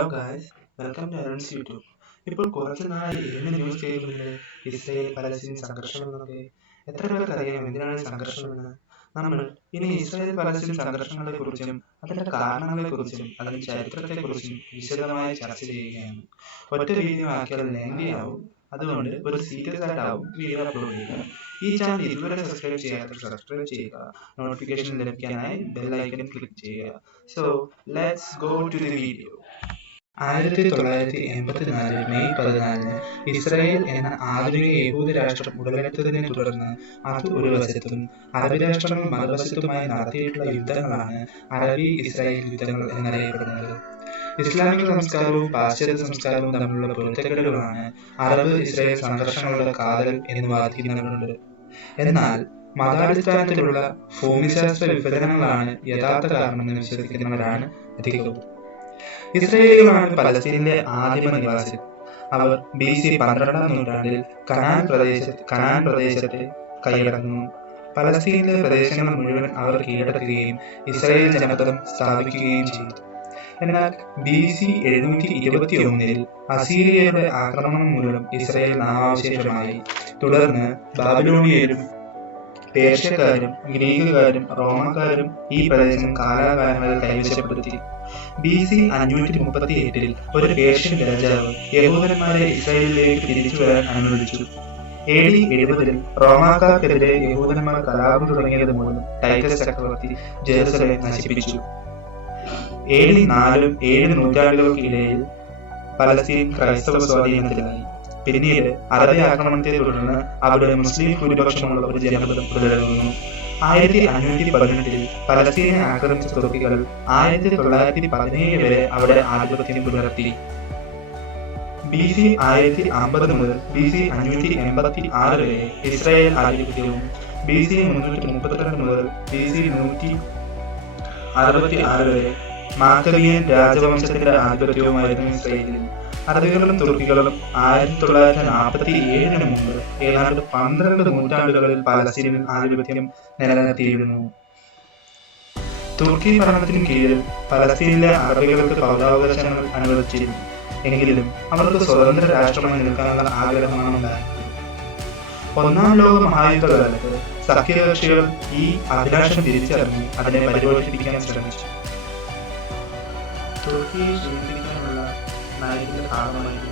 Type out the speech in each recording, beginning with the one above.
Hello guys, welcome to Arun's YouTube. ഇപ്പോൾ കുറച്ച് നാളായി ഇരുന്ന് ന്യൂസ് കേൾക്കുന്നില്ലേ, ഇസ്രയേൽ പലസ്തീൻ സംഘർഷം എന്നൊക്കെ. എത്ര പേർക്ക് അറിയാം എന്തിനാണ് ഈ സംഘർഷമെന്ന്? നമ്മൾ ഇനി ഇസ്രയേൽ പലസ്തീൻ സംഘർഷങ്ങളെക്കുറിച്ചും അതിന്റെ കാരണങ്ങളെക്കുറിച്ചും അതിന്റെ ചരിത്രത്തെക്കുറിച്ചും വിശദമായി ചർച്ച ചെയ്യുകയാണ്. ഒറ്റ വീഡിയോ ആക്കിയാൽ ലെങ്തി ആവും, അതുകൊണ്ട് ഒരു സീരിയസ് ആയിട്ടാവും വീഡിയോ അപ്ലോഡ് ചെയ്യുക. ഈ ചാനൽ ഇതുവരെ സബ്സ്ക്രൈബ് ചെയ്യാത്തവർ സബ്സ്ക്രൈബ് ചെയ്യുക, നോട്ടിഫിക്കേഷൻ ലഭിക്കാനായി ബെൽ ഐക്കൺ ക്ലിക്ക് ചെയ്യുക. So let's go to the video. 1984 May 14 Israel എന്ന ആധുനിക യഹൂദ രാഷ്ട്രം ഉടലെടുത്തതിനെ തുടർന്ന് അത് ഒരു വശത്തും അറബ് രാഷ്ട്രങ്ങൾ മറുവശത്തുമായി നടത്തിയിട്ടുള്ള യുദ്ധങ്ങളാണ് അറബി ഇസ്രായേൽ യുദ്ധങ്ങൾ എന്നറിയപ്പെടുന്നത്. ഇസ്ലാമിക സംസ്കാരവും പാശ്ചാത്യ സംസ്കാരവും തമ്മിലുള്ള പൊരുത്തക്കേടുകളാണ് അറബ് ഇസ്രായേൽ സംഘർഷങ്ങളുടെ കാതൽ എന്ന് വാദിക്കുന്നവരുണ്ട്. എന്നാൽ മതാടിസ്ഥാനത്തിലുള്ള ഭൂമിശാസ്ത്ര വിഭജനങ്ങളാണ് യഥാർത്ഥ കാരണമെന്ന് വിശ്വസിക്കുന്നവരാണ് അധികവും. ഇസ്രായേലികളാണ് പലസ്തീനിലെ ആദിമ നിവാസികൾ. അവർ BC 12-ാം നൂറ്റാണ്ടിൽ കനാൻ പ്രദേശത്തെ കൈയടക്കുന്നു. പലസ്തീനിലെ പ്രദേശങ്ങൾ മുഴുവൻ അവർ കീഴടക്കുകയും ഇസ്രായേൽ ജനപദം സ്ഥാപിക്കുകയും ചെയ്തു. എന്നാൽ BC 721 അസീരിയയുടെ ആക്രമണം മൂലം ഇസ്രായേൽ നാമാവശേഷമായി. തുടർന്ന് ബാബിലോണിയരും പേർഷ്യക്കാരും ഗ്രീക്കുകാരും റോമക്കാരും ഈ പ്രദേശം കാലാകാലങ്ങളിൽ കൈവശപ്പെടുത്തി. BC 538 ഒരു പേർഷ്യൻ രാജാവ് യഹൂദന്മാരെ ഇസ്രായേലിലേക്ക് തിരിച്ചു വരാൻ അനുവദിച്ചു. AD 70 റോമാക്കാർക്കെതിരെ യഹൂദന്മാർ കലാപം തുടങ്ങിയത് മൂലം ടൈറ്റസ് ചക്രവർത്തി ജെറുസലേം നശിപ്പിച്ചു. AD 4-7 നൂറ്റാണ്ടുകൾക്കിടയിൽ പലസ്തീൻ ക്രൈസ്തവ സ്വാധീനത്തിലായി. പിന്നീട് അറബി ആക്രമണത്തെ തുടർന്ന് അവിടെ മുസ്ലിം ഭൂരിപക്ഷമുള്ള ഒരു ജനപദം ഉടലെടുക്കുന്നു. 1518 പലസ്തീനെ ആക്രമിച്ച തുർക്കികൾ 1917 വരെ അവിടെ ആധിപത്യം പുലർത്തി. BC 1050 മുതൽ BC 586 വരെ ഇസ്രായേൽ ആധിപത്യവും BC 332 മുതൽ BC 166 വരെ മാക്കബിയൻ രാജവംശത്തിന്റെ ആധിപത്യവുമായിരുന്നു ഇസ്രായേലിൽ. അറബികളും തുർക്കികളും 1947 മുമ്പ് ഏതാണ്ട് 12 നൂറ്റാണ്ടുകളിൽ പലസ്തീനിൽ ആധിപത്യം നിലനിർത്തിയിരുന്നു. തുർക്കി ഭരണത്തിന് കീഴിൽ പലസ്തീനിലെ അറബികൾക്ക് പൗരാവകാശങ്ങൾ അനുവദിച്ചിരുന്നു. എങ്കിലും അവർക്ക് സ്വതന്ത്ര രാഷ്ട്രമായി നിൽക്കാനുള്ള ആഗ്രഹമാണ് ഉണ്ടായിരുന്നത്. ഒന്നാം ലോക മഹായുദ്ധകാലത്ത് സഖ്യകക്ഷികൾ ഈ അഭിലാഷം തിരിച്ചറിഞ്ഞ് അതിനെ പരിപോഷിപ്പിക്കാൻ ശ്രമിച്ചു. തുർക്കിയെ ക്ഷീണിപ്പിക്കാനുള്ള നയത്തിന്റെ ഭാഗമായിട്ട്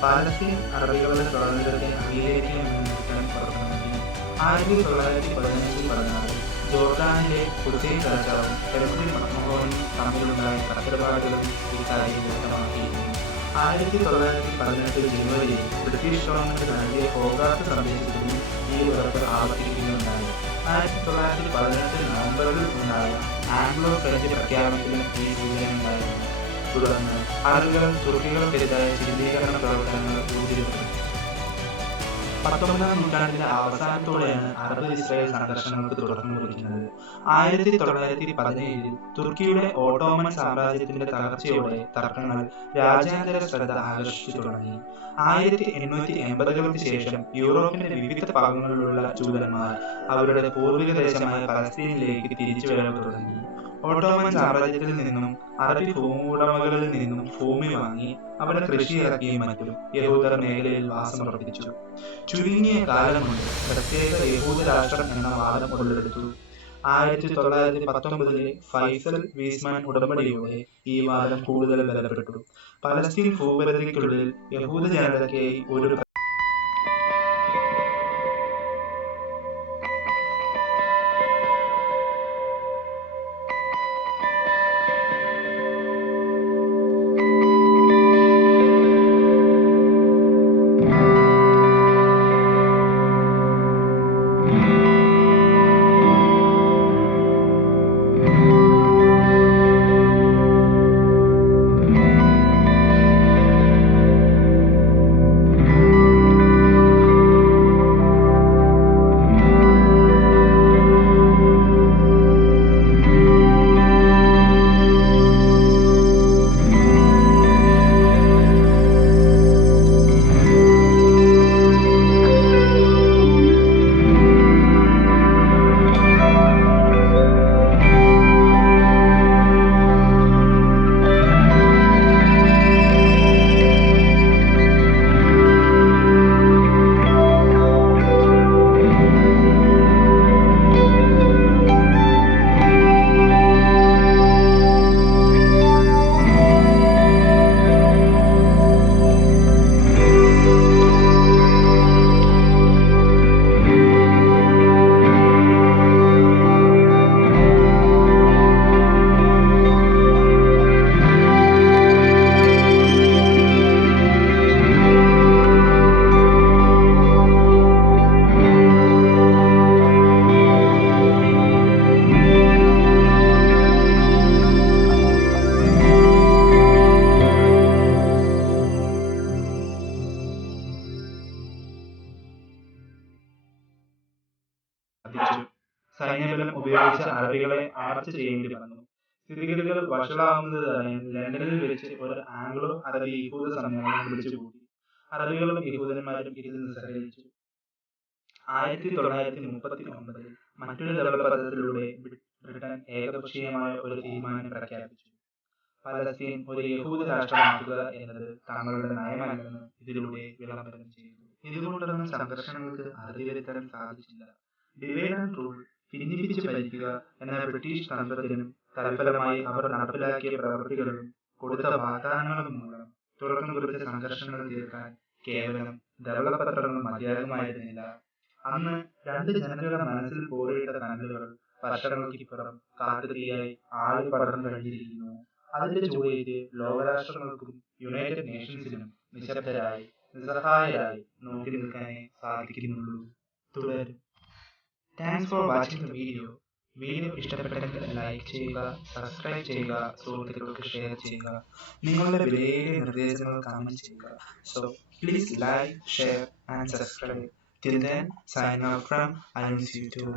പാലസ്തീൻ അറബികളുടെ സ്വാതന്ത്ര്യത്തെ അംഗീകരിക്കാമെന്ന് നിർത്താൻ പുറപ്പെടുന്നു. 1915-16 ജോർദാനിലെ ഹുസൈൻ രാജാവും എബ്രി മഹ്മൂദും തമ്മിലുണ്ടായ കത്തിടപാടുകളും ഇക്കാര്യം വ്യക്തമാക്കിയിരുന്നു. 1918 ജനുവരിയിൽ ബ്രിട്ടീഷ് ഗവൺമെന്റ് നൽകിയ ഹോഗാർട്ട് സന്ദേശത്തിലും ഈ ഉറപ്പ് ആവർത്തിക്കുകയുണ്ടായി. 1918 നവംബറിൽ ഉണ്ടായ ആംഗ്ലോ ഫ്രഞ്ച് പ്രഖ്യാപനത്തിലും ഈ സൂചനയുണ്ടായിരുന്നു. തുടർന്ന് അറബികൾ തുർക്കികൾക്കെതിരായ ശീതീകരണ പ്രവർത്തനങ്ങൾ ഊർജിതപ്പെടുത്തി. 19-ാം നൂറ്റാണ്ടിന്റെ അവസാനത്തോടെയാണ് അറബ് ഇസ്രായേൽ സംഘർഷങ്ങൾക്ക് തുടക്കം കുറിക്കുന്നത്. 1917 തുർക്കിയുടെ ഓട്ടോമൻ സാമ്രാജ്യത്തിന്റെ തകർച്ചയോടെ തർക്കങ്ങൾ രാജ്യാന്തര ശ്രദ്ധ ആകർഷിച്ചു തുടങ്ങി. 1880-കൾക്ക് ശേഷം യൂറോപ്പിന്റെ വിവിധ ഭാഗങ്ങളിലുള്ള ജൂതന്മാർ അവരുടെ പൂർവിക ദേശമായ പലസ്തീനിലേക്ക് തിരിച്ചുവരവ് തുടങ്ങി. ഓട്ടോമൻ സാമ്രാജ്യത്തിൽ നിന്നും അറബി ഭൂവുടമകളിൽ നിന്നും ഭൂമി വാങ്ങി അവിടെ കൃഷി ഇറക്കിയും മറ്റും യഹൂദർ മേഖലയിൽ വാസമുറപ്പിച്ചു. ചുരുങ്ങിയ കാലം കൊണ്ട് പ്രത്യേക യഹൂദ രാഷ്ട്രം എന്ന വാദം ഉടലെടുത്തു. 1919 ഫൈസൽ വീസ്മാൻ ഉടമ്പടിയോടെ ഈ വാദം കൂടുതൽ ബലപ്പെട്ടു. പലസ്തീൻ ഭൂപരിധിക്കുള്ളിൽ യഹൂദ ജനതയ്ക്കായി ഒരു ഉപയോഗിച്ച് അറബികളെ അമർച്ച ചെയ്യേണ്ടി വന്നു. സ്ഥിതിഗതികൾ വഷളാവുന്നത് തടയാൻ ലണ്ടനിൽ വെച്ച് ഒരു ആംഗ്ലോ അറബി യഹൂദ സമ്മേളനം വിളിച്ചുകൂട്ടി. അറബികളും യഹൂദന്മാരും ഇതിൽ സഹകരിച്ചു. 1939 മറ്റൊരു ധവളപത്രത്തിലൂടെ ബ്രിട്ടൻ ഏകപക്ഷീയമായ ഒരു തീരുമാനം പ്രഖ്യാപിച്ചു. പലസ്തീൻ ഒരു യഹൂദ രാഷ്ട്രമാക്കുക എന്നത് തങ്ങളുടെ നയമല്ലെന്ന് ഇതിലൂടെ വിളംബരം ചെയ്തു. ഇതുകൊണ്ടൊന്നും സംഘർഷങ്ങൾക്ക് അറുതി വരുത്താൻ സാധിച്ചില്ല. ഡിവൈഡ് ആൻഡ് റൂൾ, ഭിന്നിപ്പിച്ച് ഭരിക്കുക എന്ന ബ്രിട്ടീഷ് തന്ത്രത്തിനും തൽഫലമായി അവർ നടപ്പിലാക്കിയ പ്രവൃത്തികളും കൊടുത്ത വാഗ്ദാനങ്ങളും മൂലം തുടർന്നു കുറിച്ച സംഘർഷങ്ങൾ തീർക്കാൻ കേവലം ധവളപത്രങ്ങൾ മതിയാകുമായിരുന്നില്ല. അന്ന് രണ്ട് ജനതയുടെ മനസ്സിൽ പോറിയിട്ട കനലുകൾ വർഷങ്ങൾക്കിപ്പുറം കാട്ടുതീയായി ആളി പടർന്നു കഴിഞ്ഞിരിക്കുന്നു. അതിന്റെ ചൂടേറ്റ് ലോകരാഷ്ട്രങ്ങൾക്കും യുണൈറ്റഡ് നേഷൻസിനും നിശബ്ദരായി നിസ്സഹായരായി നോക്കി നിൽക്കാനേ സാധിക്കുന്നുള്ളൂ. തുടരും. Thanks for watching the video. Video ഇഷ്ടപ്പെട്ടെങ്കിൽ ലൈക്ക് ചെയ്യുക, സബ്സ്ക്രൈബ് ചെയ്യുക, സുഹൃത്തുക്കൾക്ക് ഷെയർ ചെയ്യുക. നിങ്ങളുടെ വിലയേറിയ നിർദ്ദേശങ്ങൾ കമന്റ് ചെയ്യുക. So please like, share and subscribe. Till then, sign out from Alms YouTube.